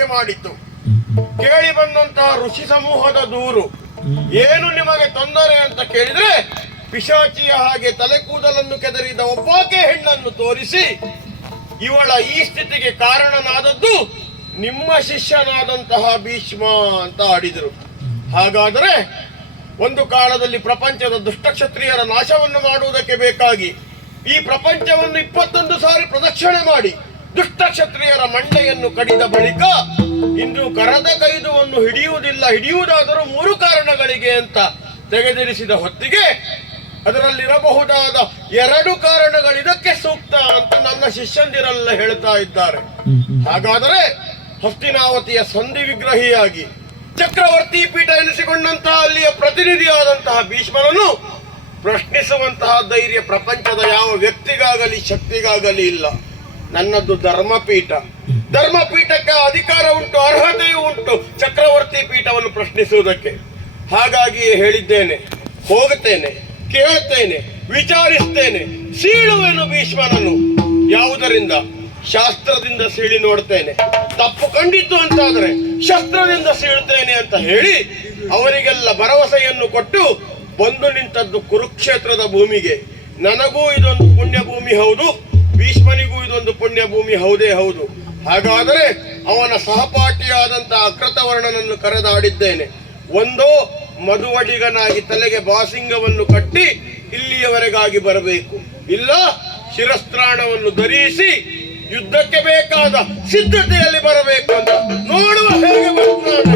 ಹಾಗೆ ಮಾಡಿತು. ಕೇಳಿ ಬಂದಂತಹ ಋಷಿ ಸಮೂಹದ ದೂರು, ಏನು ನಿಮಗೆ ತೊಂದರೆ ಅಂತ ಕೇಳಿದ್ರೆ, ಪಿಶಾಚಿಯ ಹಾಗೆ ತಲೆ ಕೂದಲನ್ನು ಕೆದರಿದ ಒಬ್ಬಾಕೆ ಹೆಣ್ಣನ್ನು ತೋರಿಸಿ ಇವಳ ಈ ಸ್ಥಿತಿಗೆ ಕಾರಣನಾದದ್ದು ನಿಮ್ಮ ಶಿಷ್ಯನಾದಂತಹ ಭೀಷ್ಮ ಅಂತ ಆಡಿದರು. ಹಾಗಾದರೆ ಒಂದು ಕಾಲದಲ್ಲಿ ಪ್ರಪಂಚದ ದುಷ್ಟಕ್ಷತ್ರಿಯರ ನಾಶವನ್ನು ಮಾಡುವುದಕ್ಕೆ ಬೇಕಾಗಿ ಈ ಪ್ರಪಂಚವನ್ನು 21 ಸಾರಿ ಪ್ರದಕ್ಷಿಣೆ ಮಾಡಿ ದುಷ್ಟಕ್ಷತ್ರಿಯರ ಮಂಡೆಯನ್ನು ಕಡಿದ ಬಳಿಕ ಇಂದು ಕರದ ಕೈದುವನ್ನು ಹಿಡಿಯುವುದಾದರೂ 3 ಕಾರಣಗಳಿಗೆ ಅಂತ ತೆಗೆದಿರಿಸಿದ ಹೊತ್ತಿಗೆ ಅದರಲ್ಲಿರಬಹುದಾದ 2 ಕಾರಣಗಳಿದಕ್ಕೆ ಸೂಕ್ತ ಅಂತ ನನ್ನ ಶಿಷ್ಯಂದಿರೆಲ್ಲ ಹೇಳ್ತಾ ಇದ್ದಾರೆ. ಹಾಗಾದರೆ ಹಸ್ತಿನಾವತಿಯ ಸಂಧಿ ವಿಗ್ರಹಿಯಾಗಿ ಚಕ್ರವರ್ತಿ ಪೀಠ ಎನಿಸಿಕೊಂಡಂತಹ ಅಲ್ಲಿಯ ಪ್ರತಿನಿಧಿಯಾದಂತಹ ಭೀಷ್ಮನನ್ನು ಪ್ರಶ್ನಿಸುವಂತಹ ಧೈರ್ಯ ಪ್ರಪಂಚದ ಯಾವ ವ್ಯಕ್ತಿಗಾಗಲಿ ಶಕ್ತಿಗಾಗಲಿ ಇಲ್ಲ. ನನ್ನದು ಧರ್ಮಪೀಠ. ಧರ್ಮಪೀಠಕ್ಕೆ ಅಧಿಕಾರ ಉಂಟು, ಅರ್ಹತೆಯೂ ಉಂಟು ಚಕ್ರವರ್ತಿ ಪೀಠವನ್ನು ಪ್ರಶ್ನಿಸುವುದಕ್ಕೆ. ಹಾಗಾಗಿಯೇ ಹೇಳಿದ್ದೇನೆ, ಹೋಗುತ್ತೇನೆ, ಕೇಳುತ್ತೇನೆ, ವಿಚಾರಿಸ್ತೇನೆ, ಸೀಳುವೆನು ಭೀಷ್ಮನನ್ನು. ಯಾವುದರಿಂದ? ಶಾಸ್ತ್ರದಿಂದ ಸೀಳಿ ನೋಡ್ತೇನೆ. ತಪ್ಪು ಕಂಡಿತ್ತು ಅಂತಾದರೆ ಶಸ್ತ್ರದಿಂದ ಸೀಳುತ್ತೇನೆ ಅಂತ ಹೇಳಿ ಅವರಿಗೆಲ್ಲ ಭರವಸೆಯನ್ನು ಕೊಟ್ಟು ಬಂದು ನಿಂತದ್ದು ಕುರುಕ್ಷೇತ್ರದ ಭೂಮಿಗೆ. ನನಗೂ ಇದೊಂದು ಪುಣ್ಯ ಭೂಮಿ ಹೌದು, ಭೀಷ್ಮನಿಗೂ ಇದೊಂದು ಪುಣ್ಯ ಭೂಮಿ ಹೌದೇ ಹೌದು. ಹಾಗಾದರೆ ಅವನ ಸಹಪಾಠಿಯಾದಂತಹ ಅಕೃತವರ್ಣನನ್ನು ಕರೆದಾಡಿದ್ದೇನೆ. ಒಂದೋ ಮಧುವಡಿಗನಾಗಿ ತಲೆಗೆ ಬಾಸಿಂಗವನ್ನು ಕಟ್ಟಿ ಇಲ್ಲಿಯವರೆಗಾಗಿ ಬರಬೇಕು, ಇಲ್ಲ ಶಿರಸ್ತ್ರಾಣವನ್ನು ಧರಿಸಿ ಯುದ್ಧಕ್ಕೆ ಬೇಕಾದ ಸಿದ್ಧತೆಯಲ್ಲಿ ಬರಬೇಕು ಅಂತ ನೋಡುವ ಹೇಗೆ ಬರ್ತಾನೆ.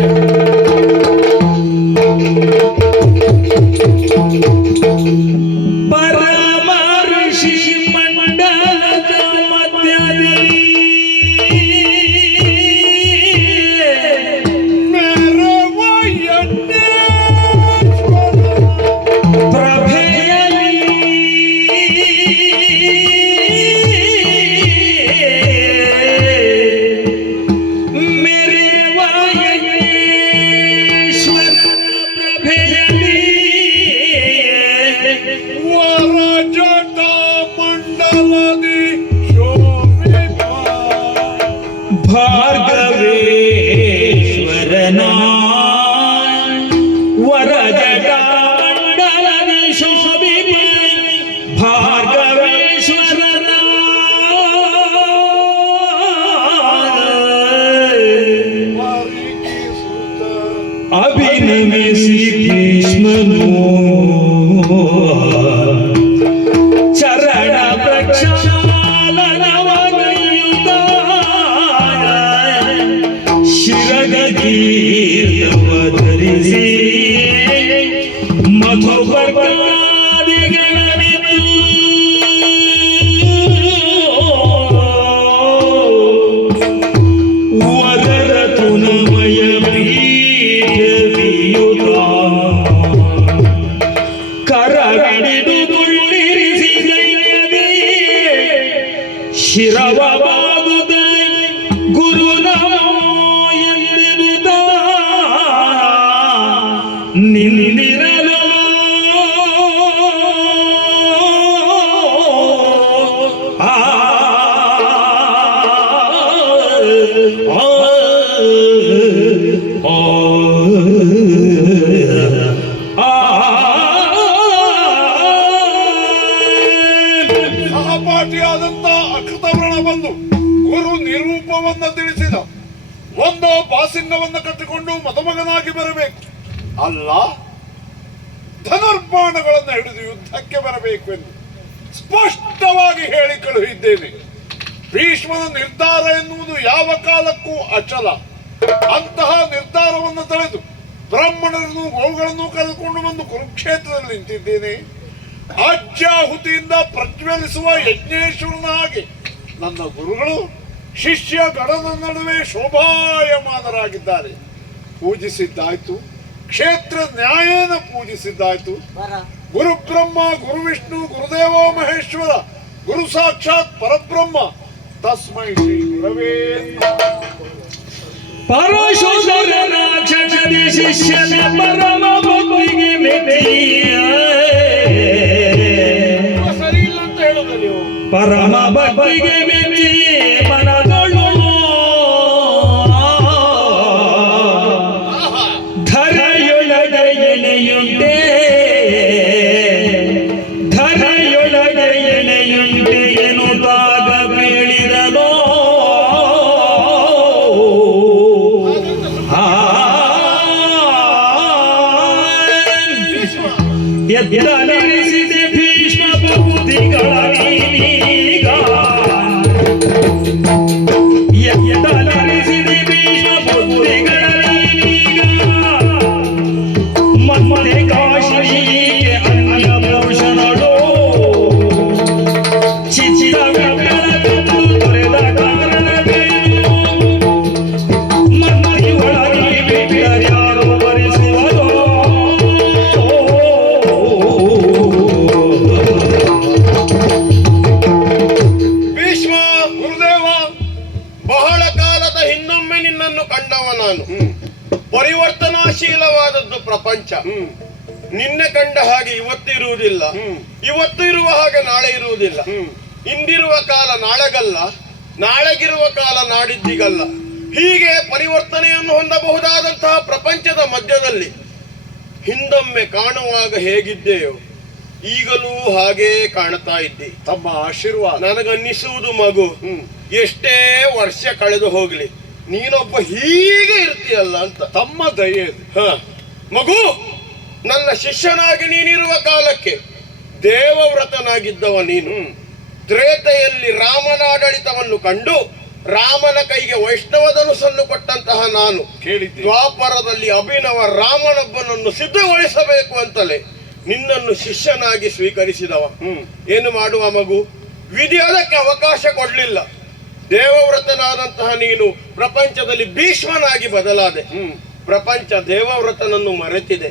ಪರಮ ಋಷಿ ಮಂಡಲದ ಮಧ್ಯದಲ್ಲಿ ಅಭಿನಮಿಸಿ ಭೀಷ್ಮನು ಚರಣ ಪ್ರಕ್ಷಾಲನವಗೈಯುತ್ತ ಶಿರದ ಕೀರ್ತವ ಧರಿಸಿ ಮಧುಪರ್ಕಾದಿಗಳನಿತು ವದರ ತುನಮಯ ಶಿರವಾಗುದ ಗುರುನಮೋ ಎಂದಿರುದ ನಿನ್ನಿರಲು ಸಹಪಾಠಿಯಾದಂತ ಅಕೃತವರ್ಣ ಬಂದು ಗುರು ನಿರೂಪವನ್ನ ತಿಳಿಸಿದ. ಒಂದು ಬಾಸಿಂಗವನ್ನ ಕಟ್ಟಿಕೊಂಡು ಮದುಮಗನಾಗಿ ಬರಬೇಕು, ಅಲ್ಲ ಧನುರ್ಬಾಣಗಳನ್ನು ಹಿಡಿದು ಯುದ್ಧಕ್ಕೆ ಬರಬೇಕು ಎಂದು ಸ್ಪಷ್ಟವಾಗಿ ಹೇಳಿ ಕಳುಹಿದ್ದೇನೆ. ಭೀಷ್ಮನ ನಿರ್ಧಾರ ಎನ್ನುವುದು ಯಾವ ಕಾಲಕ್ಕೂ ಅಚಲ. ಅಂತಹ ನಿರ್ಧಾರವನ್ನು ತಳೆದು ಬ್ರಾಹ್ಮಣರನ್ನು ಗೋವುಗಳನ್ನು ಕರೆದುಕೊಂಡು ಬಂದು ಕುರುಕ್ಷೇತ್ರದಲ್ಲಿ ನಿಂತಿದ್ದೇನೆ. ಆಜ್ಯಾಹುತಿಯಿಂದ ಪ್ರಜ್ವಲಿಸುವ ಯಜ್ಞೇಶ್ವರನ ಹಾಗೆ ನನ್ನ ಗುರುಗಳು ಶಿಷ್ಯ ಗಣನ ನಡುವೆ ಶೋಭಾಯಮಾನರಾಗಿದ್ದಾರೆ. ಪೂಜಿಸಿದ್ದಾಯ್ತು, ಕ್ಷೇತ್ರ ನ್ಯಾಯೇನ ಪೂಜಿಸಿದ್ದಾಯ್ತು. ಗುರು ಬ್ರಹ್ಮ, ಗುರು ವಿಷ್ಣು, ಗುರುದೇವ ಮಹೇಶ್ವರ, ಗುರು ಸಾಕ್ಷಾತ್ ಪರಬ್ರಹ್ಮ, ತಸ್ಮೈ ಶ್ರೀ ಗುರವೇ ಪರಶುಧರನ ಕ್ಷಣದಿ ಶಿಷ್ಯನ ಪರಮ ಭಕ್ತಿಗೆ ಮೆಚ್ಚಿಯ ಸರಿ ಇಲ್ಲ ಅಂತ ಹೇಳೋದು ನೀವು. ಪರಮ ಭಕ್ತಿಗೆ ಮೆಚ್ಚಿ ಮನದೊಳು ಎದ್ದಲಿರಿಸಿದೆ ಭೀಷ್ಮ ಬುದ್ಧಿಗಳ ನೀನೀಗ. ಎದ್ದಲಿರಿಸಿದೆ ಭೀಷ್ಮ ಬುದ್ಧಿಗಳ ನೀನೀಗ. ಮತ್ತೆ ಕಾಶಿಗೆ ಅನ್ಯಭೂಷಣಳು ಚಿಚಿತವೆಂಬೆಳಗನ್ನು ತೊರೆದ ಕಾರಣವೇನು? ಮನ್ಮಥಿ ಒಳಗೆ ಬಿಟ್ಟರ್ಯಾರು ಭರಿಸುವರೋ? ಭೀಷ್ಮ, ಗುರುದೇವ, ಬಹಳ ಕಾಲದ ಹಿಂದೊಮ್ಮೆ ನಿನ್ನನ್ನು ಕಂಡವ ನಾನು. ಪರಿವರ್ತನಾಶೀಲವಾದದ್ದು ಪ್ರಪಂಚ. ನಿನ್ನೆ ಕಂಡ ಹಾಗೆ ಇವತ್ತಿರುವುದಿಲ್ಲ, ಇವತ್ತು ಇರುವ ಹಾಗೆ ನಾಳೆ ಇರುವುದಿಲ್ಲ. ಇಂದಿರುವ ಕಾಲ ನಾಳೆಗಲ್ಲ, ನಾಳೆಗಿರುವ ಕಾಲ ನಾಡಿದ್ದಿಗಲ್ಲ. ಹೀಗೆ ಪರಿವರ್ತನೆಯನ್ನು ಹೊಂದಬಹುದಾದಂತಹ ಪ್ರಪಂಚದ ಮಧ್ಯದಲ್ಲಿ ಹಿಂದೊಮ್ಮೆ ಕಾಣುವಾಗ ಹೇಗಿದ್ದೆಯೋ ಈಗಲೂ ಹಾಗೇ ಕಾಣ್ತಾ ಇದ್ದೆ. ತಮ್ಮ ಆಶೀರ್ವಾದ. ನನಗನ್ನಿಸುವುದು ಮಗು, ಎಷ್ಟೇ ವರ್ಷ ಕಳೆದು ಹೋಗ್ಲಿ ನೀನೊಬ್ಬ ಹೀಗೆ ಇರ್ತೀಯಲ್ಲ ಅಂತ. ತಮ್ಮ ದಯೆ. ಹ ಮಗು, ನನ್ನ ಶಿಷ್ಯನಾಗಿ ನೀನಿರುವ ಕಾಲಕ್ಕೆ ದೇವವ್ರತನಾಗಿದ್ದವ ನೀನು. ತ್ರೇತೆಯಲ್ಲಿ ರಾಮನ ಆಡಳಿತವನ್ನು ಕಂಡು ರಾಮನ ಕೈಗೆ ವೈಷ್ಣವ ಧನುಸ್ಸನ್ನು ಕೊಟ್ಟಂತಹ ನಾನು ಕೇಳಿದ್ದೆ. ದ್ವಾಪರದಲ್ಲಿ ಅಭಿನವ ರಾಮನೊಬ್ಬನನ್ನು ಸಿದ್ಧಗೊಳಿಸಬೇಕು ಅಂತಲೇ ನಿನ್ನನ್ನು ಶಿಷ್ಯನಾಗಿ ಸ್ವೀಕರಿಸಿದವ. ಏನು ಮಾಡುವ ಮಗು, ವಿಧಿ ಅದಕ್ಕೆ ಅವಕಾಶ ಕೊಡ್ಲಿಲ್ಲ. ದೇವವ್ರತನಾದಂತಹ ನೀನು ಪ್ರಪಂಚದಲ್ಲಿ ಭೀಷ್ಮನಾಗಿ ಬದಲಾದೆ. ಪ್ರಪಂಚ ದೇವವ್ರತನನ್ನು ಮರೆತಿದೆ,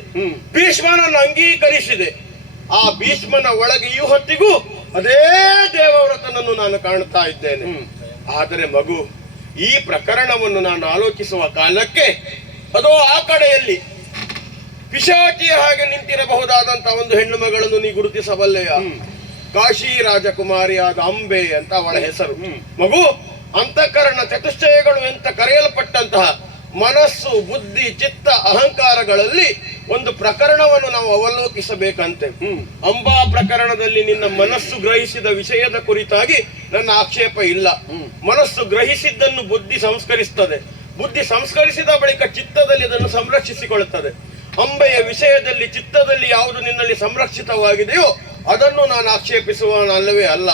ಭೀಷ್ಮನನ್ನು ಅಂಗೀಕರಿಸಿದೆ. ಆ ಭೀಷ್ಮನ ಒಳಗೆ ಈ ಹೊತ್ತಿಗೂ ಅದೇ ದೇವವ್ರತನನ್ನು ನಾನು ಕಾಣ್ತಾ ಇದ್ದೇನೆ. ಆದರೆ ಮಗು, ಈ ಪ್ರಕರಣವನ್ನು ನಾನು ಆಲೋಚಿಸುವ ಕಾಲಕ್ಕೆ ಅದೋ ಆ ಕಡೆಯಲ್ಲಿ ಪಿಶಾಚಿಯ ಹಾಗೆ ನಿಂತಿರಬಹುದಾದಂತಹ ಒಂದು ಹೆಣ್ಣು ಮಗಳನ್ನು ನೀ ಗುರುತಿಸಬಲ್ಲೆಯ? ಕಾಶಿ ರಾಜಕುಮಾರಿಯಾದ ಅಂಬೆ ಅಂತ ಅವಳ ಹೆಸರು. ಮಗು, ಅಂತಃಕರಣ ಚತುಷ್ಟಯಗಳು ಅಂತ ಕರೆಯಲ್ಪಟ್ಟಂತಹ ಮನಸ್ಸು, ಬುದ್ಧಿ, ಚಿತ್ತ, ಅಹಂಕಾರಗಳಲ್ಲಿ ಒಂದು ಪ್ರಕರಣವನ್ನು ನಾವು ಅವಲೋಕಿಸಬೇಕಂತೆ. ಅಂಬಾ ಪ್ರಕರಣದಲ್ಲಿ ನಿನ್ನ ಮನಸ್ಸು ಗ್ರಹಿಸಿದ ವಿಷಯದ ಕುರಿತಾಗಿ ನನ್ನ ಆಕ್ಷೇಪ ಇಲ್ಲ. ಮನಸ್ಸು ಗ್ರಹಿಸಿದ್ದನ್ನು ಬುದ್ಧಿ ಸಂಸ್ಕರಿಸುತ್ತದೆ, ಬುದ್ಧಿ ಸಂಸ್ಕರಿಸಿದ ಬಳಿಕ ಚಿತ್ತದಲ್ಲಿ ಅದನ್ನು ಸಂರಕ್ಷಿಸಿಕೊಳ್ಳುತ್ತದೆ. ಅಂಬೆಯ ವಿಷಯದಲ್ಲಿ ಚಿತ್ತದಲ್ಲಿ ಯಾವುದು ನಿನ್ನಲ್ಲಿ ಸಂರಕ್ಷಿತವಾಗಿದೆಯೋ ಅದನ್ನು ನಾನು ಆಕ್ಷೇಪಿಸುವನಲ್ಲವೇ ಅಲ್ಲ.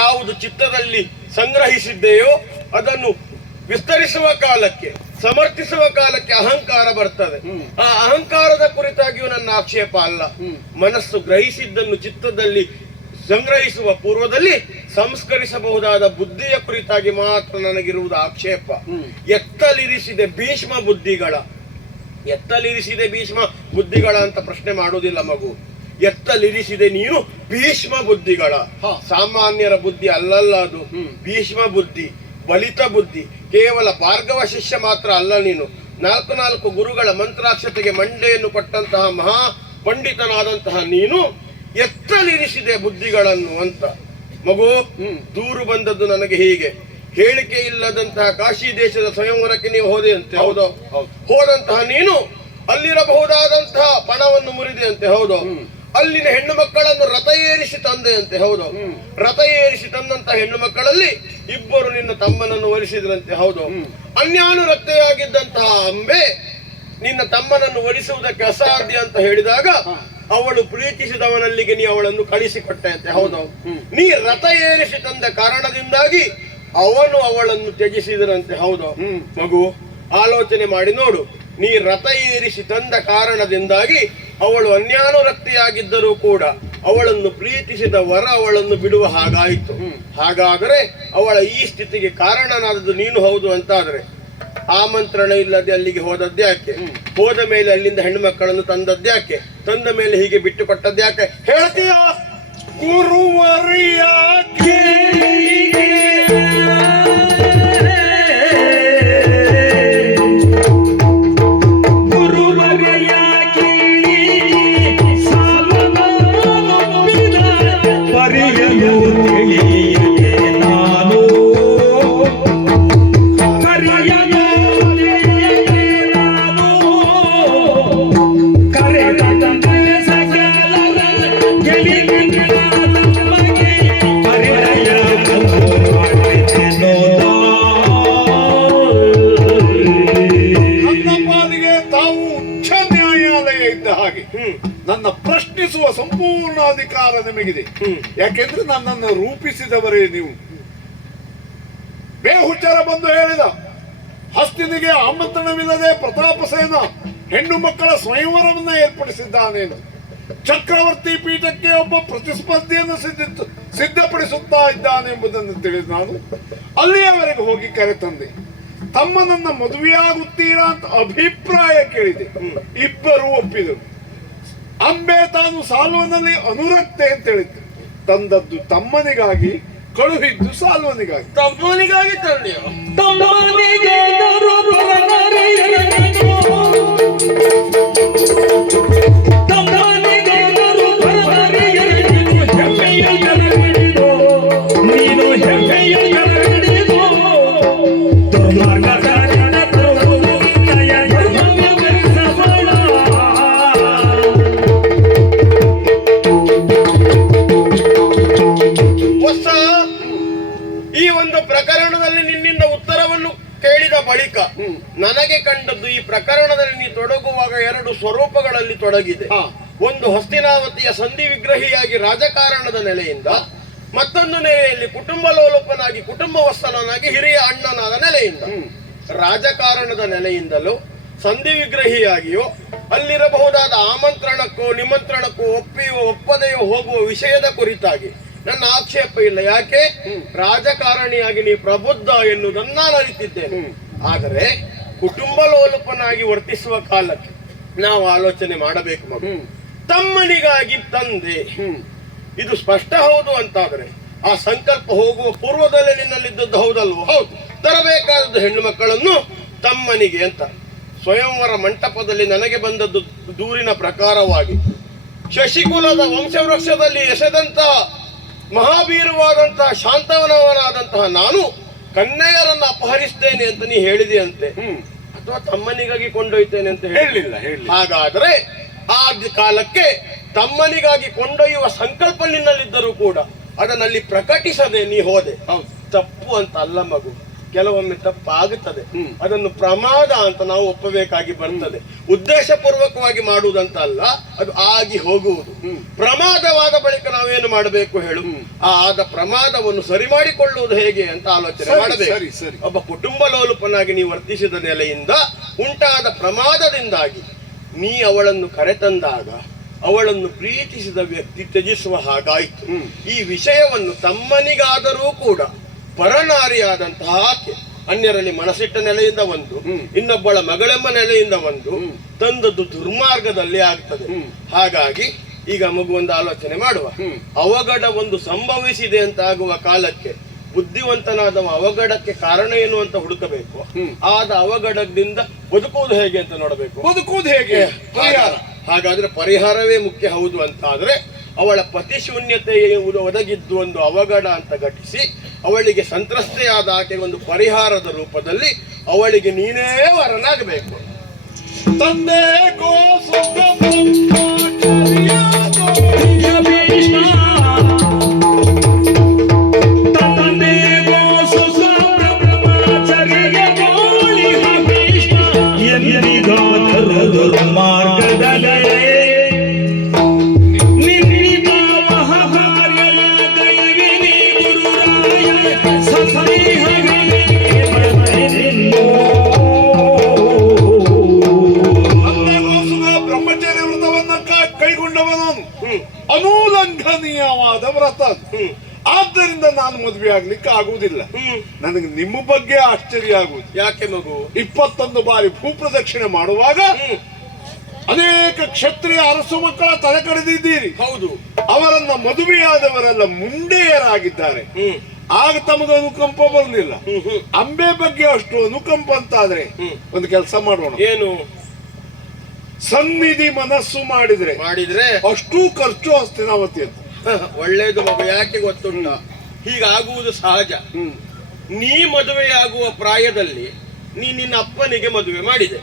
ಯಾವುದು ಚಿತ್ತದಲ್ಲಿ ಸಂಗ್ರಹಿಸಿದ್ದೆಯೋ ಅದನ್ನು ವಿಸ್ತರಿಸುವ ಕಾಲಕ್ಕೆ, ಸಮರ್ಥಿಸುವ ಕಾಲಕ್ಕೆ ಅಹಂಕಾರ ಬರ್ತದೆ. ಆ ಅಹಂಕಾರದ ಕುರಿತಾಗಿಯೂ ನನ್ನ ಆಕ್ಷೇಪ ಅಲ್ಲ. ಮನಸ್ಸು ಗ್ರಹಿಸಿದ್ದನ್ನು ಚಿತ್ತದಲ್ಲಿ ಸಂಗ್ರಹಿಸುವ ಪೂರ್ವದಲ್ಲಿ ಸಂಸ್ಕರಿಸಬಹುದಾದ ಬುದ್ಧಿಯ ಕುರಿತಾಗಿ ಮಾತ್ರ ನನಗಿರುವುದು ಆಕ್ಷೇಪ. ಎತ್ತಲಿರಿಸಿದೆ ಭೀಷ್ಮ ಬುದ್ಧಿಗಳ, ಎತ್ತಲಿರಿಸಿದೆ ಭೀಷ್ಮ ಬುದ್ಧಿಗಳ ಅಂತ ಪ್ರಶ್ನೆ ಮಾಡುವುದಿಲ್ಲ ಮಗು. ಎತ್ತಲಿರಿಸಿದೆ ನೀನು ಭೀಷ್ಮ ಬುದ್ಧಿಗಳ. ಸಾಮಾನ್ಯರ ಬುದ್ಧಿ ಅಲ್ಲಲ್ಲ ಅದು, ಭೀಷ್ಮ ಬುದ್ಧಿ, ಬಲಿತ ಬುದ್ಧಿ. ಕೇವಲ ಭಾರ್ಗವ ಶಿಷ್ಯ ಮಾತ್ರ ಅಲ್ಲ ನೀನು, 4 ಗುರುಗಳ ಮಂತ್ರಾಕ್ಷತೆಗೆ ಮಂಡೆಯನ್ನು ಕೊಟ್ಟಂತಹ ಮಹಾ ಪಂಡಿತನಾದಂತಹ ನೀನು ಎತ್ತಲಿರಿಸಿದೆ ಬುದ್ಧಿಗಳನ್ನು ಅಂತ. ಮಗು, ದೂರು ಬಂದದ್ದು ನನಗೆ ಹೀಗೆ. ಹೇಳಿಕೆ ಇಲ್ಲದಂತಹ ಕಾಶಿ ದೇಶದ ಸ್ವಯಂವರಕ್ಕೆ ನೀವು ಹೋದೆ ಅಂತೆ, ಹೌದು? ಹೋದಂತಹ ನೀನು ಅಲ್ಲಿರಬಹುದಾದಂತಹ ಪಣವನ್ನು ಮುರಿದೆ ಅಂತೆ, ಹೌದು? ಅಲ್ಲಿನ ಹೆಣ್ಣು ಮಕ್ಕಳನ್ನು ರಥ ಏರಿಸಿ ತಂದೆ ಅಂತೆ, ಹೌದು? ರಥ ಏರಿಸಿ ತಂದಂತಹ ಹೆಣ್ಣು ಮಕ್ಕಳಲ್ಲಿ 2 ನಿನ್ನ ತಮ್ಮನನ್ನು ವರಿಸಿದ್ರಂತೆ, ಹೌದು? ಅನ್ಯಾನುರಕ್ತೆಯಾಗಿದ್ದಂತಹ ಅಂಬೆ ನಿನ್ನ ತಮ್ಮನನ್ನು ವರಿಸುವುದಕ್ಕೆ ಅಸಾಧ್ಯ ಅಂತ ಹೇಳಿದಾಗ ಅವಳು ಪ್ರೀತಿಸಿದವನಲ್ಲಿಗೆ ನೀ ಅವಳನ್ನು ಕಳಿಸಿಕೊಟ್ಟೆ ಅಂತೆ, ಹೌದು? ನೀ ರಥ ಏರಿಸಿ ತಂದ ಕಾರಣದಿಂದಾಗಿ ಅವನು ಅವಳನ್ನು ತ್ಯಜಿಸಿದರಂತೆ, ಹೌದು? ಮಗು, ಆಲೋಚನೆ ಮಾಡಿ ನೋಡು. ನೀ ರಥ ಏರಿಸಿ ತಂದ ಕಾರಣದಿಂದಾಗಿ ಅವಳು ಅನ್ಯಾನುರಕ್ತಿಯಾಗಿದ್ದರೂ ಕೂಡ ಅವಳನ್ನು ಪ್ರೀತಿಸಿದ ವರ ಅವಳನ್ನು ಬಿಡುವ ಹಾಗಾಯಿತು. ಹಾಗಾದರೆ ಅವಳ ಈ ಸ್ಥಿತಿಗೆ ಕಾರಣನಾದದ್ದು ನೀನು ಹೌದು ಅಂತಾದರೆ ಆಮಂತ್ರಣ ಇಲ್ಲದೆ ಅಲ್ಲಿಗೆ ಹೋದದ್ಯಾಕೆ? ಹೋದ ಮೇಲೆ ಅಲ್ಲಿಂದ ಹೆಣ್ಣು ಮಕ್ಕಳನ್ನು ತಂದದ್ಯಾಕೆ? ತಂದ ಮೇಲೆ ಹೀಗೆ ಬಿಟ್ಟು ಕೊಟ್ಟದ್ಯಾಕೆ ಹೇಳ್ತೀಯ? ಗುರುವರಿಯ ನನ್ನ ಪ್ರಶ್ನಿಸುವ ಸಂಪೂರ್ಣ ಅಧಿಕಾರ ನಿಮಗಿದೆ. ಯಾಕೆಂದ್ರೆ ನನ್ನನ್ನು ರೂಪಿಸಿದವರೇ ನೀವು. ಬೇಹುಚ್ಚರ ಬಂದು ಹೇಳಿದ, ಹಸ್ತಿನಿಗೆ ಆಮಂತ್ರಣವಿಲ್ಲದೆ ಪ್ರತಾಪಸೇನ ಹೆಣ್ಣು ಮಕ್ಕಳ ಸ್ವಯಂವರವನ್ನ ಏರ್ಪಡಿಸಿದ್ದಾನೇನು, ಚಕ್ರವರ್ತಿ ಪೀಠಕ್ಕೆ ಒಬ್ಬ ಪ್ರತಿಸ್ಪರ್ಧಿಯನ್ನು ಸಿದ್ಧಪಡಿಸುತ್ತಾ ಇದ್ದಾನೆಂಬುದನ್ನು ತಿಳಿದು ನಾನು ಅಲ್ಲಿಯವರೆಗೆ ಹೋಗಿ ಕರೆತಂದೆ. ತಮ್ಮನನ್ನ ಮದುವೆಯಾಗುತ್ತೀರಾ ಅಂತ ಅಭಿಪ್ರಾಯ ಕೇಳಿದೆ. ಇಬ್ಬರು ಒಪ್ಪಿದರು. ಅಂಬೆ ತಾನು ಸಾಲ್ವನಲ್ಲಿ ಅನುರಕ್ತೆ ಅಂತ ಹೇಳಿದ್ರು. ತಂದದ್ದು ತಮ್ಮನಿಗಾಗಿ, ಕಳುಹಿದ್ದು ಸಾಲ್ವನಿಗಾಗಿ. ತಮ್ಮನಿಗಾಗಿ ತಂದೆಯೋ? ತಮ್ಮನಿಗೆ ನೀನು ಹೆಮ್ಮೆಯ ಹಿಡಿದು ಹೊಸ ಈ ಒಂದು ಪ್ರಕರಣದಲ್ಲಿ ನಿನ್ನಿಂದ ಉತ್ತರವನ್ನು ಕೇಳಿದ ಬಳಿಕ ನನಗೆ ಕಂಡದ್ದು, ಈ ಪ್ರಕರಣದಲ್ಲಿ ನೀ ತೊಡಗುವಾಗ ಎರಡು ಸ್ವರೂಪಗಳಲ್ಲಿ ತೊಡಗಿದೆ. ಒಂದು ಹಸ್ತಿನಾವತಿಯ ಸಂಧಿ ವಿಗ್ರಹಿಯಾಗಿ ರಾಜಕಾರಣದ ನೆಲೆಯಿಂದ, ಮತ್ತೊಂದು ನೆಲೆಯಲ್ಲಿ ಕುಟುಂಬ ಲೋಲುಪನಾಗಿ ಕುಟುಂಬವಸ್ತನಾಗಿ ಹಿರಿಯ ಅಣ್ಣನಾದ ನೆಲೆಯಿಂದ. ರಾಜಕಾರಣದ ನೆಲೆಯಿಂದಲೂ ಸಂಧಿ ವಿಗ್ರಹಿಯಾಗಿಯೋ ಅಲ್ಲಿರಬಹುದಾದ ಆಮಂತ್ರಣಕ್ಕೋ ನಿಮಂತ್ರಣಕ್ಕೋ ಒಪ್ಪಿಯೋ ಒಪ್ಪದೆಯೋ ಹೋಗುವ ವಿಷಯದ ಕುರಿತಾಗಿ ನನ್ನ ಆಕ್ಷೇಪ ಇಲ್ಲ. ಯಾಕೆ? ರಾಜಕಾರಣಿಯಾಗಿ ನೀ ಪ್ರಬುದ್ಧ ಎನ್ನುವುದನ್ನು ನಾನು ಅರಿತಿದ್ದೇನೆ. ಆದರೆ ಕುಟುಂಬ ಲೋಲುಪನಾಗಿ ವರ್ತಿಸುವ ಕಾಲಕ್ಕೆ ನಾವು ಆಲೋಚನೆ ಮಾಡಬೇಕು ಮಗು. ತಮ್ಮನಿಗಾಗಿ ತಂದೆ, ಇದು ಸ್ಪಷ್ಟ ಹೌದು ಅಂತಾದ್ರೆ ಆ ಸಂಕಲ್ಪ ಹೋಗುವ ಪೂರ್ವದಲ್ಲೇ ನಿನ್ನಲ್ಲಿದ್ದದ್ದು ಹೌದಲ್ವೋ? ಹೌದು. ತರಬೇಕಾದದ್ದು ಹೆಣ್ಣು ಮಕ್ಕಳನ್ನು ತಮ್ಮನಿಗೆ ಅಂತ. ಸ್ವಯಂವರ ಮಂಟಪದಲ್ಲಿ ನನಗೆ ಬಂದದ್ದು ದೂರಿನ ಪ್ರಕಾರವಾಗಿ ಶಶಿಕುಲದ ವಂಶವೃಕ್ಷದಲ್ಲಿ ಎಸೆದಂತಹ ಮಹಾವೀರವಾದಂತಹ ಶಾಂತವನವನಾದಂತಹ ನಾನು ಕನ್ಯೆಯರನ್ನು ಅಪಹರಿಸ್ತೇನೆ ಅಂತ ನೀ ಹೇಳಿದೆಯಂತೆ, ಅಥವಾ ತಮ್ಮನಿಗಾಗಿ ಕೊಂಡೊಯ್ತೇನೆ ಅಂತ ಹೇಳಲಿಲ್ಲ. ಹಾಗಾದ್ರೆ ಆ ಕಾಲಕ್ಕೆ ತಮ್ಮನಿಗಾಗಿ ಕೊಂಡೊಯ್ಯುವ ಸಂಕಲ್ಪ ನಿನ್ನಲ್ಲಿದ್ದರೂ ಕೂಡ ಅದನ್ನಲ್ಲಿ ಪ್ರಕಟಿಸದೆ ನೀ ಹೋದೆ. ತಪ್ಪು ಅಂತ ಅಲ್ಲ ಮಗು, ಕೆಲವೊಮ್ಮೆ ತಪ್ಪಾಗುತ್ತದೆ. ಅದನ್ನು ಪ್ರಮಾದ ಅಂತ ನಾವು ಒಪ್ಪಬೇಕಾಗಿ ಬರ್ತದೆ. ಉದ್ದೇಶ ಪೂರ್ವಕವಾಗಿ ಮಾಡುವುದಂತ ಅಲ್ಲ, ಅದು ಆಗಿ ಹೋಗುವುದು. ಪ್ರಮಾದವಾದ ಬಳಿಕ ನಾವೇನು ಮಾಡಬೇಕು ಹೇಳು? ಆದ ಪ್ರಮಾದವನ್ನು ಸರಿ ಮಾಡಿಕೊಳ್ಳುವುದು ಹೇಗೆ ಅಂತ ಆಲೋಚನೆ ಮಾಡಬೇಕು. ಒಬ್ಬ ಕುಟುಂಬ ಲೋಲುಪನಾಗಿ ನೀವು ವರ್ತಿಸಿದ ನೆಲೆಯಿಂದ ಉಂಟಾದ ಪ್ರಮಾದದಿಂದಾಗಿ ನೀ ಅವಳನ್ನು ಕರೆತಂದಾಗ ಅವಳನ್ನು ಪ್ರೀತಿಸಿದ ವ್ಯಕ್ತಿ ತ್ಯಜಿಸುವ ಹಾಗಾಯಿತು. ಈ ವಿಷಯವನ್ನು ತಮ್ಮನಿಗಾದರೂ ಕೂಡ ಪರನಾರಿಯಾದಂತಹ ಆಕೆ ಅನ್ಯರಲ್ಲಿ ಮನಸ್ಸಿಟ್ಟ ನೆಲೆಯಿಂದ ಒಂದು, ಇನ್ನೊಬ್ಬಳ ಮಗಳೆಂಬ ನೆಲೆಯಿಂದ ಒಂದು ತಂದದ್ದು ದುರ್ಮಾರ್ಗದಲ್ಲಿ ಆಗ್ತದೆ. ಹಾಗಾಗಿ ಈಗ ಮಗುವೊಂದು ಆಲೋಚನೆ ಮಾಡುವ. ಅವಘಡ ಒಂದು ಸಂಭವಿಸಿದೆ ಅಂತ ಆಗುವ ಕಾಲಕ್ಕೆ ಬುದ್ಧಿವಂತನಾದವ ಅವಘಡಕ್ಕೆ ಕಾರಣ ಏನು ಅಂತ ಹುಡುಕಬೇಕು. ಆದ ಅವಘಡದಿಂದ ಬದುಕುವುದು ಹೇಗೆ ಅಂತ ನೋಡಬೇಕು. ಬದುಕುವುದು ಹೇಗೆ? ಪರಿಹಾರ. ಹಾಗಾದ್ರೆ ಪರಿಹಾರವೇ ಮುಖ್ಯ ಹೌದು ಅಂತ ಆದ್ರೆ ಅವಳ ಪತಿ ಶೂನ್ಯತೆ ಒದಗಿದ್ದು ಒಂದು ಅವಘಡ ಅಂತ ಘಟಿಸಿ ಅವಳಿಗೆ ಸಂತ್ರಸ್ತೆಯಾದ ಆಕೆ ಒಂದು ಪರಿಹಾರದ ರೂಪದಲ್ಲಿ ಅವಳಿಗೆ ನೀನೇ ವರನಾಗಬೇಕು. ತಂದೆ ಅನುಲಂಘನೀಯವಾದ ವ್ರತ. ಆದ್ದರಿಂದ ನಾನು ಮದುವೆ ಆಗ್ಲಿಕ್ಕೆ ಆಗುವುದಿಲ್ಲ. ನನಗೆ ನಿಮ್ಮ ಬಗ್ಗೆ ಆಶ್ಚರ್ಯ ಆಗುವುದು. ಯಾಕೆ ಮಗು? 21 ಬಾರಿ ಭೂಪ್ರದಕ್ಷಿಣೆ ಮಾಡುವಾಗ ಅನೇಕ ಕ್ಷತ್ರಿಯ ಅರಸು ಮಕ್ಕಳ ತಲೆ ಕಡಿದಿದ್ದೀರಿ. ಹೌದು. ಅವರನ್ನ ಮದುವೆಯಾದವರೆಲ್ಲ ಮುಂಡೆಯರಾಗಿದ್ದಾರೆ. ಆಗ ತಮಗೆ ಅನುಕಂಪ ಬರಲಿಲ್ಲ. ಅಂಬೆ ಬಗ್ಗೆ ಅಷ್ಟು ಅನುಕಂಪ ಅಂತಾದ್ರೆ ಒಂದು ಕೆಲಸ ಮಾಡೋಣ. ಏನು? ಸನ್ನಿಧಿ ಮನಸ್ಸು ಮಾಡಿದ್ರೆ ಅಷ್ಟು ಖರ್ಚು ಹಸ್ತಿನಾವತಿ ಅಂತ. ಒಳ್ಳೇದು ಮಗು. ಯಾಕೆ ಗೊತ್ತುಂಟ? ಹೀಗಾಗುವುದು ಸಹಜ. ನೀ ಮದುವೆಯಾಗುವ ಪ್ರಾಯದಲ್ಲಿ ನೀ ನಿನ್ನ ಅಪ್ಪನಿಗೆ ಮದುವೆ ಮಾಡಿದೆ,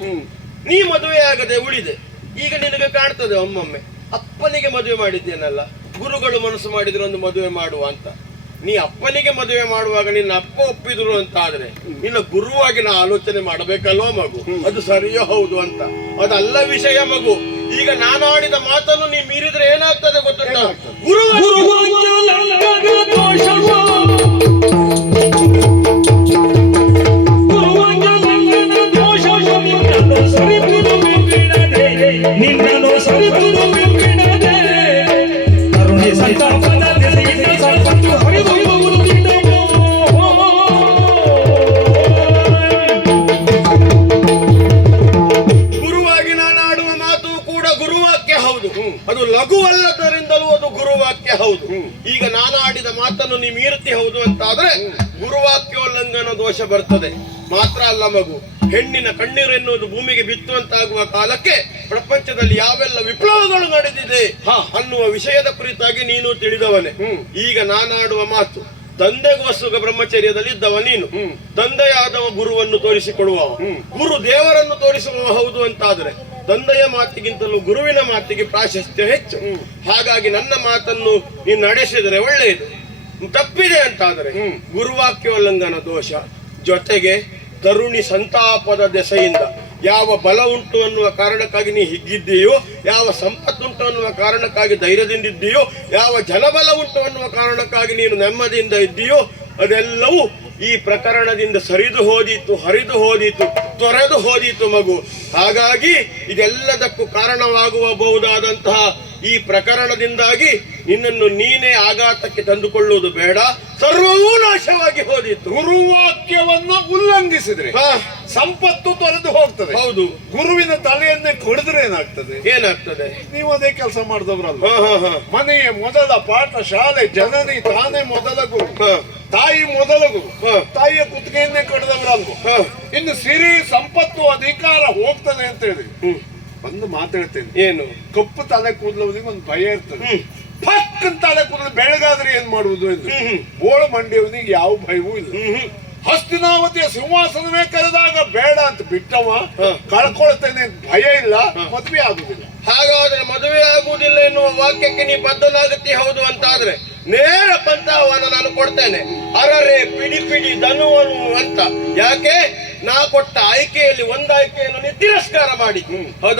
ನೀ ಮದುವೆಯಾಗದೆ ಉಳಿದೆ. ಈಗ ನಿನಗೆ ಕಾಣ್ತದೆ ಒಮ್ಮೊಮ್ಮೆ ಅಪ್ಪನಿಗೆ ಮದುವೆ ಮಾಡಿದ್ದೇನಲ್ಲ, ಗುರುಗಳು ಮನಸ್ಸು ಮಾಡಿದ್ರು ಒಂದು ಮದುವೆ ಮಾಡುವ ಅಂತ. ನೀ ಅಪ್ಪನಿಗೆ ಮದುವೆ ಮಾಡುವಾಗ ನಿನ್ನ ಅಪ್ಪ ಒಪ್ಪಿದ್ರು ಅಂತ ಆದ್ರೆ ನಿನ್ನ ಗುರುವಾಗಿ ನಾ ಆಲೋಚನೆ ಮಾಡಬೇಕಲ್ವ ಮಗು? ಅದು ಸರಿಯೋ ಹೌದು ಅಂತ. ಅದಲ್ಲ ವಿಷಯ ಮಗು. ಈಗ ನಾನು ಆಡಿದ ಮಾತನ್ನು ನೀ ಮೀರಿದ್ರೆ ಏನಾಗ್ತದೆ ಗೊತ್ತುಂಟ? ಏನಾಗ್ತದೆ? ಗುರುವಾಕ್ಯಲಂಘನದ ದೋಷವು ನಿನ್ನನ್ನು ಸರಿಪುದು ಬಿಡದೆ ಕರುಣೆ ಸಂತಾಪದ ದೆಸೆಯಿಂದ ಸಂಪತ್ತು ಹರಿದು ಹೋಗುತ್ತಿದ್ದವು. ಗುರುವಾಗಿ ನಾನು ಆಡುವ ಮಾತು ಕೂಡ ಗುರುವಾಕ್ಯ ಹೌದು. ಅದು ಲಘುವಲ್ಲದರಿಂದಲೂ ಅದು ಗುರುವಾಕ್ಯ ಹೌದು. ಈಗ ನಾನು ಆಡಿದ ಮಾತನ್ನು ನೀ ಮೀರ್ತಿ ಹೌದು ಅಂತಾದ್ರೆ ಗುರುವಾಕ್ಯೋಲ್ಲಂಘನ ದೋಷ ಬರ್ತದೆ. ಮಾತ್ರ ಅಲ್ಲ ಮಗು, ಹೆಣ್ಣಿನ ಕಣ್ಣೀರು ಎನ್ನುವುದು ಭೂಮಿಗೆ ಬಿತ್ತುವಂತಾಗುವ ಕಾಲಕ್ಕೆ ಪ್ರಪಂಚದಲ್ಲಿ ಯಾವೆಲ್ಲ ವಿಪ್ಲವಗಳು ನಡೆದಿದೆ ಅನ್ನುವ ವಿಷಯದ ಕುರಿತಾಗಿ ನೀನು ತಿಳಿದವನೇ. ಈಗ ನಾನಾಡುವ ಮಾತು ತಂದೆಗೋಸ್ಕರ ಬ್ರಹ್ಮಚರ್ಯದಲ್ಲಿ ಇದ್ದವ ನೀನು. ತಂದೆಯಾದವ ಗುರುವನ್ನು ತೋರಿಸಿಕೊಡುವವ, ಗುರು ದೇವರನ್ನು ತೋರಿಸುವವ ಹೌದು ಅಂತಾದ್ರೆ ತಂದೆಯ ಮಾತಿಗಿಂತಲೂ ಗುರುವಿನ ಮಾತಿಗೆ ಪ್ರಾಶಸ್ತ್ಯ ಹೆಚ್ಚು. ಹಾಗಾಗಿ ನನ್ನ ಮಾತನ್ನು ನೀನು ನಡೆಸಿದರೆ ಒಳ್ಳೆಯದು. ತಪ್ಪಿದೆ ಅಂತಾದರೆ ಗುರುವಾಕ್ಯೋಲ್ಲಂಘನ ದೋಷ, ಜೊತೆಗೆ ತರುಣಿ ಸಂತಾಪದ ದೆಸೆಯಿಂದ ಯಾವ ಬಲ ಉಂಟು ಅನ್ನುವ ಕಾರಣಕ್ಕಾಗಿ ನೀ ಹಿಗ್ಗಿದ್ದೀಯೋ, ಯಾವ ಸಂಪತ್ತುಂಟು ಅನ್ನುವ ಕಾರಣಕ್ಕಾಗಿ ಧೈರ್ಯದಿಂದಿದ್ದೀಯೋ, ಯಾವ ಜನಬಲ ಉಂಟು ಅನ್ನುವ ಕಾರಣಕ್ಕಾಗಿ ನೀನು ನೆಮ್ಮದಿಯಿಂದ ಇದ್ದೀಯೋ, ಅದೆಲ್ಲವೂ ಈ ಪ್ರಕರಣದಿಂದ ಸರಿದು ಹೋದೀತು, ಹರಿದು ಹೋದೀತು, ತೊರೆದು ಹೋದೀತು ಮಗು. ಹಾಗಾಗಿ ಇದೆಲ್ಲದಕ್ಕೂ ಕಾರಣವಾಗಬಹುದಾದಂತಹ ಈ ಪ್ರಕರಣದಿಂದಾಗಿ ನಿನ್ನನ್ನು ನೀನೇ ಆಘಾತಕ್ಕೆ ತಂದುಕೊಳ್ಳುವುದು ಬೇಡ. ಸರ್ವವೂ ನಾಶವಾಗಿ ಹೋದೀತು. ಗುರುವಾಕ್ಯವನ್ನ ಉಲ್ಲಂಘಿಸಿದ್ರೆ ಸಂಪತ್ತು ತೊರೆದು ಹೋಗ್ತದೆ. ಹೌದು. ಗುರುವಿನ ತಲೆಯನ್ನೇ ಕೊಡಿದ್ರೆ ಏನಾಗ್ತದೆ? ಏನಾಗ್ತದೆ? ನೀವು ಅದೇ ಕೆಲಸ ಮಾಡಿದವ್ರಲ್ಲ. ಮನೆಯ ಮೊದಲ ಪಾಠ ಶಾಲೆ, ಜನನಿ ತಾನೇ ಮೊದಲ ಗುರು, ತಾಯಿ ಮೊದಲ ಗುರು. ತಾಯಿಯ ಕುತ್ತಿಗೆಯನ್ನೇ ಕಡಿದವರಲ್ವ. ಇನ್ನು ಸಿರಿ ಸಂಪತ್ತು ಅಧಿಕಾರ ಹೋಗ್ತದೆ ಅಂತ ಹೇಳಿ ಒಂದು ಮಾತಾಡ್ತೇನೆ. ಏನು? ಕಪ್ಪು ತಲೆ ಕೂದಲವನಿಗೆ ಒಂದು ಭಯ ಇರ್ತದೆ. ಫಕ್ ತಲೆ ಕೂದಲು ಬೆಳಗಾದ್ರೆ ಏನ್ ಮಾಡುವುದು ಎಂದು. ಬೋಳು ಮಂಡಿಯವನಿಗೆ ಯಾವ ಭಯವೂ ಇಲ್ಲ. ಹಸ್ತಿನಾವತಿಯ ಸಿಂಹಾಸನವೇ ಕರೆದಾಗ ಬೇಡ ಅಂತ ಬಿಟ್ಟವ ಕಳ್ಕೊಳ್ತೇನೆ ಅಂತ ಭಯ ಇಲ್ಲ, ಮದ್ವೆ ಆಗುದಿಲ್ಲ. ಹಾಗಾದ್ರೆ ಮದುವೆ ಆಗುವುದಿಲ್ಲ ಎನ್ನುವ ವಾಕ್ಯಕ್ಕೆ ನೀ ಬದ್ಧನಾಗತ್ತಿ ಹೌದು ಅಂತಾದ್ರೆ ನೇರ ಪಂಥವನ್ನು ನಾನು ಕೊಡ್ತೇನೆ. ಅರರೆ ಪಿಡಿ ಪಿಡಿ ಧನುವನು ಅಂತ. ಯಾಕೆ? ನಾ ಕೊಟ್ಟ ಆಯ್ಕೆಯಲ್ಲಿ ಒಂದು ಆಯ್ಕೆಯನ್ನು ನೀ ತಿರಸ್ಕಾರ ಮಾಡಿ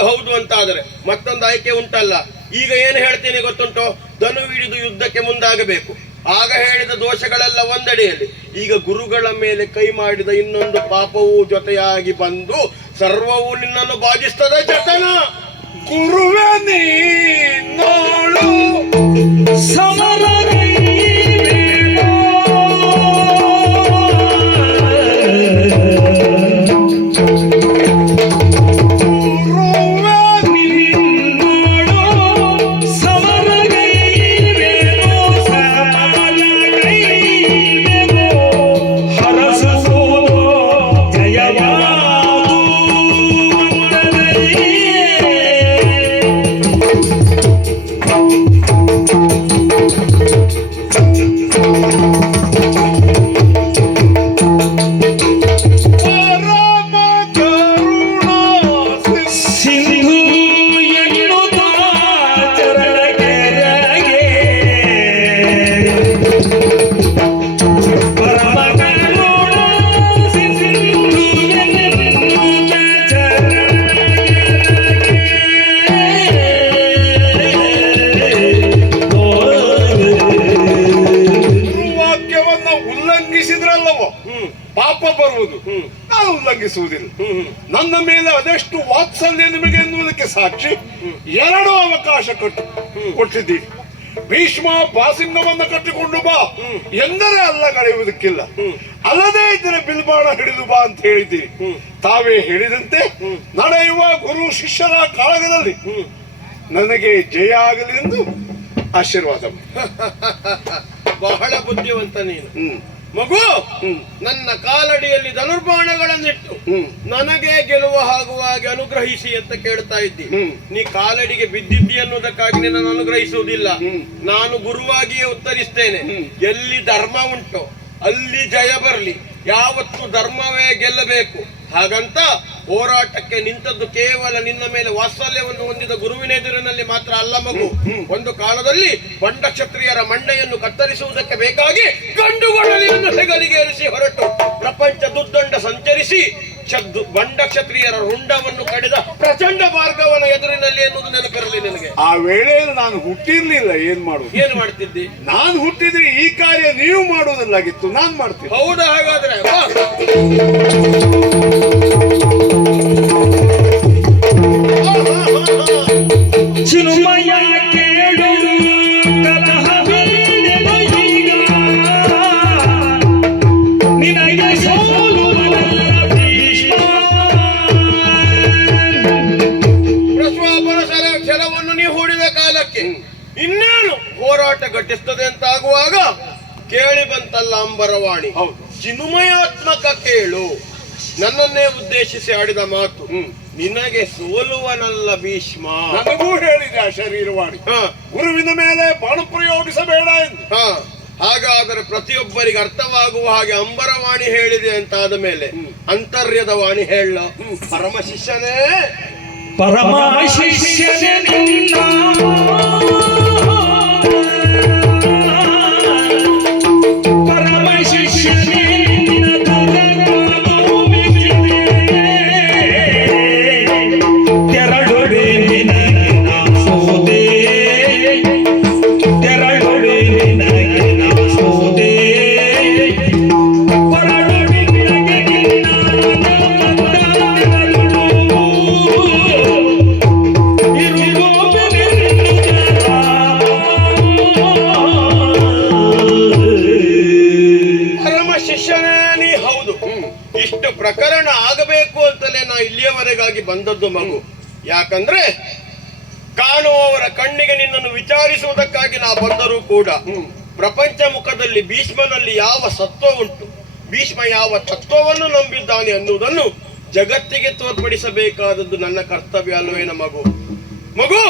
ಹೌದು ಅಂತಾದ್ರೆ ಮತ್ತೊಂದು ಆಯ್ಕೆ ಉಂಟಲ್ಲ. ಈಗ ಏನು ಹೇಳ್ತೇನೆ ಗೊತ್ತುಂಟೋ? ಧನು ಹಿಡಿದು ಯುದ್ಧಕ್ಕೆ ಮುಂದಾಗಬೇಕು. ಆಗ ಹೇಳಿದ ದೋಷಗಳೆಲ್ಲ ಒಂದೆಡೆಯಲ್ಲಿ. ಈಗ ಗುರುಗಳ ಮೇಲೆ ಕೈ ಮಾಡಿದ ಇನ್ನೊಂದು ಪಾಪವೂ ಜೊತೆಯಾಗಿ ಬಂದು ಸರ್ವವೂ ನಿನ್ನನ್ನು ಬಾಧಿಸ್ತದೆ. ಜತನ ಗುರುವೇ ನೀನೋಳು ಸಮರಗೈ ಪಾಪ ಬರುವುದು. ನಾನು ಉಲ್ಲಂಘಿಸುವುದಿಲ್ಲ. ನನ್ನ ಮೇಲೆ ಅದೆಷ್ಟು ವಾತ್ಸಲ್ಯ ನಿಮಗೆ ಎನ್ನುವುದಕ್ಕೆ ಸಾಕ್ಷಿ 2 ಅವಕಾಶ ಕೊಟ್ಟಿದ್ದೀರಿ. ಭೀಷ್ಮ ಬಾಸಿಂಗವನ್ನು ಕಟ್ಟಿಕೊಂಡು ಬಾ ಎಂದರೆ ಅಲ್ಲಗಳೆಯುವುದಕ್ಕಿಲ್ಲ, ಅಲ್ಲದೇ ಇದ್ದರೆ ಬಿಲ್ಬಾಣ ಹಿಡಿದು ಬಾ ಅಂತ ಹೇಳಿದ್ದೀರಿ. ತಾವೇ ಹೇಳಿದಂತೆ ನಡೆಯುವ ಗುರು ಶಿಷ್ಯರ ಕಾಳಗದಲ್ಲಿ ನನಗೆ ಜಯ ಆಗಲಿ ಎಂದು ಆಶೀರ್ವಾದ. ಬಹಳ ಬುದ್ಧಿವಂತ ನೀನು ಮಗು. ನನ್ನ ಕಾಲಡಿಯಲ್ಲಿ ಧನುರ್ಬಾಣಗಳನ್ನಿಟ್ಟು ನನಗೆ ಗೆಲುವ ಆಗುವಾಗೆ ಅನುಗ್ರಹಿಸಿ ಅಂತ ಕೇಳ್ತಾ ಇದ್ದಿ. ನೀ ಕಾಲಡಿಗೆ ಬಿದ್ದಿದ್ದಿ ಅನ್ನೋದಕ್ಕಾಗಿ ನಿನ್ನನ್ನು ಅನುಗ್ರಹಿಸುವುದಿಲ್ಲ. ನಾನು ಗುರುವಾಗಿಯೇ ಉತ್ತರಿಸ್ತೇನೆ. ಎಲ್ಲಿ ಧರ್ಮ ಉಂಟೋ ಅಲ್ಲಿ ಜಯ ಬರಲಿ. ಯಾವತ್ತು ಧರ್ಮವೇ ಗೆಲ್ಲಬೇಕು. ಹಾಗಂತ ಹೋರಾಟಕ್ಕೆ ನಿಂತದ್ದು ಕೇವಲ ನಿನ್ನ ಮೇಲೆ ವಾತ್ಸಲ್ಯವನ್ನು ಹೊಂದಿದ ಗುರುವಿನ ಎದುರಿನಲ್ಲಿ ಮಾತ್ರ ಅಲ್ಲ ಮಗು. ಒಂದು ಕಾಲದಲ್ಲಿ ಬಂಡ ಕ್ಷತ್ರಿಯರ ಮಂಡೆಯನ್ನು ಕತ್ತರಿಸುವುದಕ್ಕೆ ಬೇಕಾಗಿ ಗಂಡುಗೊಡಲಿಯನ್ನು ಹೆಗಲಿಗೆ ಏರಿಸಿ ಹೊರಟು ಪ್ರಪಂಚ ದುಡ್ಡೊಂಡ ಸಂಚರಿಸಿ ಬಂಡ ಕ್ಷತ್ರಿಯರ ರುಂಡವನ್ನು ಕಡಿದ ಪ್ರಚಂಡ ಭಾರ್ಗವನ ಎದುರಿನಲ್ಲಿ ಎನ್ನುವುದು ನೆನಪಿರಲಿ ನಿನಗೆ. ಆ ವೇಳೆಯಲ್ಲಿ ನಾನು ಹುಟ್ಟಿರ್ಲಿಲ್ಲ, ಏನ್ ಮಾಡುದು? ಏನು ಮಾಡ್ತಿದ್ದಿ? ನಾನು ಹುಟ್ಟಿದ್ರೆ ಈ ಕಾರ್ಯ ನೀವು ಮಾಡುವುದಿಲ್ಲಾಗಿತ್ತು, ನಾನ್ ಮಾಡ್ತೀನಿ. ಹೌದಾ? ಹಾಗಾದ್ರೆ ಬಾ. ಚಿನ್ಮಯ ಕೇಳು ಕಲಹ ಬೀಳೆದೀಗ, ನಿನಗೆ ಸೋಲುವನಲ್ಲ ಭೀಷ್ಮ. ಪ್ರಶ್ವಾಪರಸರ ಕ್ಷಣವನ್ನು ನೀ ಹೂಡಿದ ಕಾಲಕ್ಕೆ ಇನ್ನೇನು ಹೋರಾಟ ಘಟಿಸ್ತದೆ ಅಂತಾಗುವಾಗ ಕೇಳಿ ಬಂತಲ್ಲ ಅಂಬರವಾಣಿ. ಹೌದು. ಚಿನ್ಮಯಾತ್ಮಕ ಕೇಳು, ನನ್ನನ್ನೇ ಉದ್ದೇಶಿಸಿ ಆಡಿದ ಮಾತು. ನಿನಗೆ ಸೋಲುವನಲ್ಲ ಭೀಷ್ಮ. ನನಗೂ ಹೇಳಿದೆ ಆ ಶರೀರವಾಣಿ, ಗುರುವಿನ ಮೇಲೆ ಬಾಣ ಪ್ರಯೋಗಿಸಬೇಡ ಎಂದು. ಹಾಗಾದರೆ ಪ್ರತಿಯೊಬ್ಬರಿಗೆ ಅರ್ಥವಾಗುವ ಹಾಗೆ ಅಂಬರವಾಣಿ ಹೇಳಿದೆ ಅಂತಾದ ಮೇಲೆ ಅಂತರ್ಯದ ವಾಣಿ ಹೇಳ. ಪರಮ ಶಿಷ್ಯನೇ, ಪರಮ ಶಿಷ್ಯನೇ ನಿನ್ನ ಪರಮ ಶಿಷ್ಯನೇ ನಿನ್ನ ದುರನು ಮಿಗಿಲೆ, ತೆರಳುವೆ ನಿನಗೆ ನಾ ಸೋದೆ, ತೆರಳುವೆ ನಿನಗೆ ನಾ ಸೋದೆ, ಹೊರಡುವೆ ನಿನಗೆ ಪರಮ ಶಿಷ್ಯನೇ ನೀ ಹೌದು. ಇಷ್ಟು ಪ್ರಕರಣ ಆಗಬೇಕು ಅಂತಲೇ ನಾ ಇಲ್ಲಿಯವರೆಗಾಗಿ ಬಂದದ್ದು ಮಗು. ಯಾಕಂದ್ರೆ ಕಾಣುವವರ ಕಣ್ಣಿಗೆ ನಿನ್ನನ್ನು ವಿಚಾರಿಸುವುದಕ್ಕಾಗಿ ನಾ ಬಂದರೂ ಕೂಡ ಪ್ರಪಂಚ ಮುಖದಲ್ಲಿ ಭೀಷ್ಮನಲ್ಲಿ ಯಾವ ಸತ್ವ ಉಂಟು, ಭೀಷ್ಮ ಯಾವ ತತ್ವವನ್ನು ನಂಬಿದ್ದಾನೆ ಅನ್ನುವುದನ್ನು ಜಗತ್ತಿಗೆ ತೋರ್ಪಡಿಸಬೇಕಾದದ್ದು ನನ್ನ ಕರ್ತವ್ಯ ಅಲ್ವೇನ ಮಗು. ಮಗು,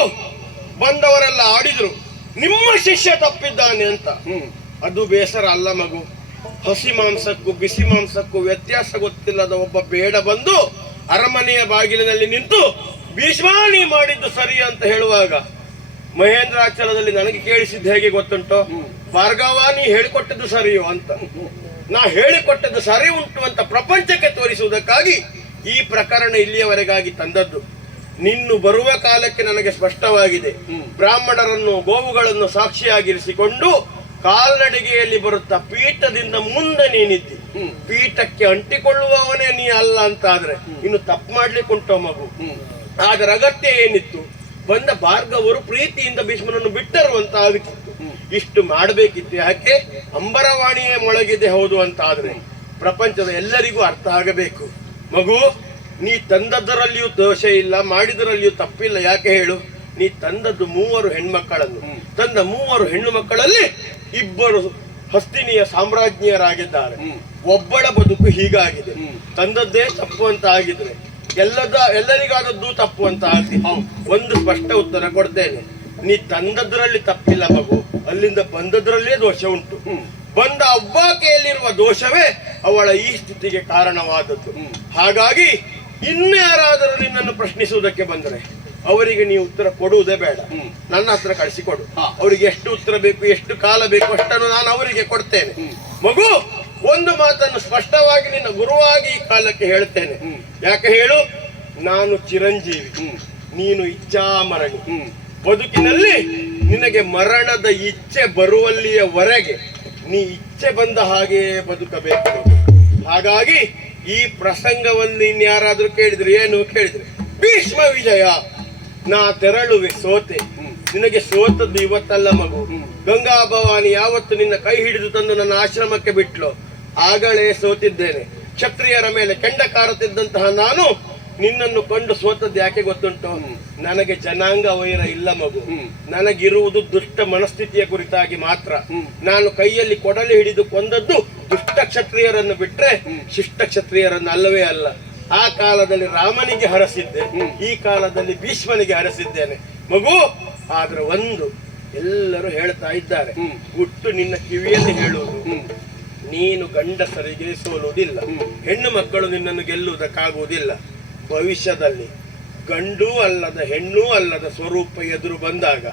ಬಂದವರೆಲ್ಲ ಆಡಿದ್ರು ನಿಮ್ಮ ಶಿಷ್ಯ ತಪ್ಪಿದ್ದಾನೆ ಅಂತ. ಅದು ಬೇಸರ ಅಲ್ಲ ಮಗು. ಹಸಿ ಮಾಂಸಕ್ಕೂ ಬಿಸಿ ಮಾಂಸಕ್ಕೂ ವ್ಯತ್ಯಾಸ ಗೊತ್ತಿಲ್ಲದ ಒಬ್ಬ ಬೇಡ ಬಂದು ಅರಮನೆಯ ಬಾಗಿಲಿನಲ್ಲಿ ನಿಂತು ಭೀಷ್ಮ ನೀ ಮಾಡಿದ್ದು ಸರಿ ಅಂತ ಹೇಳುವಾಗ ಮಹೇಂದ್ರಾಚಲದಲ್ಲಿ ನನಗೆ ಕೇಳಿಸಿದ್ದು ಹೇಗೆ ಗೊತ್ತುಂಟೋ, ಭಾರ್ಗವ ನೀ ಹೇಳಿಕೊಟ್ಟದ್ದು ಸರಿಯೋ ಅಂತ. ನಾ ಹೇಳಿಕೊಟ್ಟದ್ದು ಸರಿ ಉಂಟು ಅಂತ ಪ್ರಪಂಚಕ್ಕೆ ತೋರಿಸುವುದಕ್ಕಾಗಿ ಈ ಪ್ರಕರಣ ಇಲ್ಲಿಯವರೆಗಾಗಿ ತಂದದ್ದು. ನಿನ್ನು ಬರುವ ಕಾಲಕ್ಕೆ ನನಗೆ ಸ್ಪಷ್ಟವಾಗಿದೆ. ಬ್ರಾಹ್ಮಣರನ್ನು ಗೋವುಗಳನ್ನು ಸಾಕ್ಷಿಯಾಗಿರಿಸಿಕೊಂಡು ಕಾಲ್ನಡಿಗೆಯಲ್ಲಿ ಬರುತ್ತಾ ಪೀಠದಿಂದ ಮುಂದೆ ನೀನಿದ್ದಿ. ಪೀಠಕ್ಕೆ ಅಂಟಿಕೊಳ್ಳುವವನೇ ನೀ ಅಲ್ಲ ಅಂತಾದ್ರೆ ಇನ್ನು ತಪ್ಪು ಮಾಡ್ಲಿಕ್ಕೆ ಉಂಟೋ ಮಗು. ಅದರ ಅಗತ್ಯ ಏನಿತ್ತು? ಬಂದ ಭಾರ್ಗವರು ಪ್ರೀತಿಯಿಂದ ಭೀಷ್ಮನನ್ನು ಬಿಟ್ಟರು ಅಂತ ಆಗತ್ತಿತ್ತು. ಇಷ್ಟು ಮಾಡಬೇಕಿತ್ತು. ಯಾಕೆ? ಅಂಬರವಾಣಿಯೇ ಮೊಳಗಿದೆ ಹೌದು ಅಂತ ಆದ್ರೆ ಪ್ರಪಂಚದ ಎಲ್ಲರಿಗೂ ಅರ್ಥ ಆಗಬೇಕು. ಮಗು, ನೀ ತಂದದ್ದರಲ್ಲಿಯೂ ದೋಷ ಇಲ್ಲ, ಮಾಡಿದರಲ್ಲಿಯೂ ತಪ್ಪಿಲ್ಲ. ಯಾಕೆ ಹೇಳು? ನೀ ತಂದದ್ದು 3 ಹೆಣ್ಮಕ್ಕಳನ್ನು. ತಂದ 3 ಹೆಣ್ಣು ಮಕ್ಕಳಲ್ಲಿ 2 ಹಸ್ತಿನಿಯ ಸಾಮ್ರಾಜ್ಞಿಯರಾಗಿದ್ದಾರೆ. ಒಬ್ಬಳ ಬದುಕು ಹೀಗಾಗಿದೆ. ತಂದದ್ದೇ ತಪ್ಪು ಅಂತ ಆಗಿದ್ರೆ ಎಲ್ಲರಿಗಾದದ್ದು ತಪ್ಪು ಅಂತ ಆಗಿ ಒಂದು ಸ್ಪಷ್ಟ ಉತ್ತರ ಕೊಡ್ತೇನೆ. ನೀ ತಂದದ್ರಲ್ಲಿ ತಪ್ಪಿಲ್ಲ ಮಗು, ಅಲ್ಲಿಂದ ಬಂದದ್ರಲ್ಲೇ ದೋಷ ಉಂಟು. ಬಂದ ಅವ್ವಾಕೆಯಲ್ಲಿರುವ ದೋಷವೇ ಅವಳ ಈ ಸ್ಥಿತಿಗೆ ಕಾರಣವಾದದ್ದು. ಹಾಗಾಗಿ ಇನ್ಯಾರಾದರೂ ನಿನ್ನನ್ನು ಪ್ರಶ್ನಿಸುವುದಕ್ಕೆ ಬಂದರೆ ಅವರಿಗೆ ನೀವು ಉತ್ತರ ಕೊಡುವುದೇ ಬೇಡ, ನನ್ನ ಹತ್ರ ಕಳಿಸಿಕೊಡು. ಅವರಿಗೆ ಎಷ್ಟು ಉತ್ತರ ಬೇಕು, ಎಷ್ಟು ಕಾಲ ಬೇಕು ಅಷ್ಟನ್ನು ನಾನು ಅವರಿಗೆ ಕೊಡ್ತೇನೆ. ಮಗು, ಒಂದು ಮಾತನ್ನು ಸ್ಪಷ್ಟವಾಗಿ ನಿನ್ನ ಗುರುವಾಗಿ ಈ ಕಾಲಕ್ಕೆ ಹೇಳ್ತೇನೆ. ಯಾಕೆ ಹೇಳು? ನಾನು ಚಿರಂಜೀವಿ, ನೀನು ಇಚ್ಛಾಮರಣಿ. ಬದುಕಿನಲ್ಲಿ ನಿನಗೆ ಮರಣದ ಇಚ್ಛೆ ಬರುವಲ್ಲಿಯವರೆಗೆ ನೀ ಇಚ್ಛೆ ಬಂದ ಹಾಗೆಯೇ ಬದುಕಬೇಕು. ಹಾಗಾಗಿ ಈ ಪ್ರಸಂಗವನ್ನು ಇನ್ಯಾರಾದ್ರೂ ಕೇಳಿದ್ರೆ ಏನು ಕೇಳಿದ್ರೆ ಭೀಷ್ಮ ವಿಜಯ, ನಾ ತೆರಳುವೆ ಸೋತೆ. ನಿನಗೆ ಸೋತದ್ದು ಇವತ್ತಲ್ಲ ಮಗು. ಗಂಗಾ ಭವಾನಿ ಯಾವತ್ತು ನಿನ್ನ ಕೈ ಹಿಡಿದು ತಂದು ನನ್ನ ಆಶ್ರಮಕ್ಕೆ ಬಿಟ್ಲು ಆಗಲೇ ಸೋತಿದ್ದೇನೆ. ಕ್ಷತ್ರಿಯರ ಮೇಲೆ ಕೆಂಡ ಕಾರುತ್ತಿದ್ದಂತಹ ನಾನು ನಿನ್ನನ್ನು ಕಂಡು ಸೋತದ್ದು ಯಾಕೆ ಗೊತ್ತುಂಟು? ನನಗೆ ಜನಾಂಗ ವೈರ ಇಲ್ಲ ಮಗು. ನನಗಿರುವುದು ದುಷ್ಟ ಮನಸ್ಥಿತಿಯ ಕುರಿತಾಗಿ ಮಾತ್ರ. ನಾನು ಕೈಯಲ್ಲಿ ಕೊಡಲಿ ಹಿಡಿದು ಕೊಂದದ್ದು ದುಷ್ಟ ಕ್ಷತ್ರಿಯರನ್ನು ಬಿಟ್ರೆ ಶಿಷ್ಟ ಕ್ಷತ್ರಿಯರನ್ನು ಅಲ್ಲವೇ ಅಲ್ಲ. ಆ ಕಾಲದಲ್ಲಿ ರಾಮನಿಗೆ ಹರಸಿದ್ದೆ, ಈ ಕಾಲದಲ್ಲಿ ಭೀಷ್ಮನಿಗೆ ಹರಸಿದ್ದೇನೆ ಮಗು. ಆದ್ರೆ ಒಂದು ಎಲ್ಲರೂ ಹೇಳ್ತಾ ಇದ್ದಾರೆ, ಗುಟ್ಟು ನಿನ್ನ ಕಿವಿಯಲ್ಲಿ ಹೇಳುವುದು, ನೀನು ಗಂಡಸರಿಗೆ ಸೋಲುವುದಿಲ್ಲ, ಹೆಣ್ಣು ಮಕ್ಕಳು ನಿನ್ನನ್ನು ಗೆಲ್ಲುವುದಕ್ಕಾಗುವುದಿಲ್ಲ. ಭವಿಷ್ಯದಲ್ಲಿ ಗಂಡು ಅಲ್ಲದ ಹೆಣ್ಣು ಅಲ್ಲದ ಸ್ವರೂಪ ಎದುರು ಬಂದಾಗ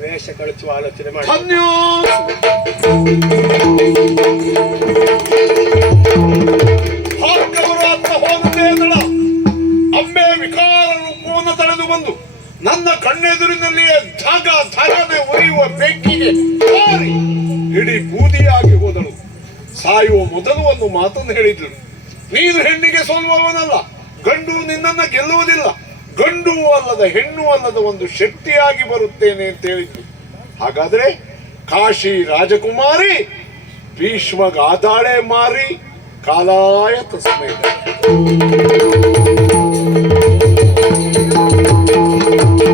ವೇಷ ಕಳಿಸುವ ಆಲೋಚನೆ ಮಾಡಿ. ಭಾರ್ಗವರು ಅಂತ ಹೋಗದೆ ರೂಪವನ್ನು ತಳೆದು ಬಂದು ನನ್ನ ಕಣ್ಣೆದುರಿನಲ್ಲಿಯೇ ಧಾಗ ಧಾಗನೆ ಉರಿಯುವ ಬೆಂಕಿಗೆ ಹಾರಿ ಇಡೀ ಬೂದಿಯಾಗಿ ಹೋದಳು. ಸಾಯುವ ಮೊದಲು ಒಂದು ಮಾತನ್ನು ಹೇಳಿದಳು, ನೀನು ಹೆಣ್ಣಿಗೆ ಸೋಲುವವನಲ್ಲ, ಗಂಡು ನಿನ್ನನ್ನು ಗೆಲ್ಲುವುದಿಲ್ಲ, ಗಂಡು ಅಲ್ಲದ ಹೆಣ್ಣು ಅಲ್ಲದ ಒಂದು ಶಕ್ತಿಯಾಗಿ ಬರುತ್ತೇನೆ ಅಂತ ಹೇಳಿದ್ರು. ಹಾಗಾದ್ರೆ ಕಾಶಿ ರಾಜಕುಮಾರಿ ಭೀಷ್ಮಗಾದಾಳೆ ಮಾರಿ ಕಾಲಾಯ ತಸ್ಮೈ.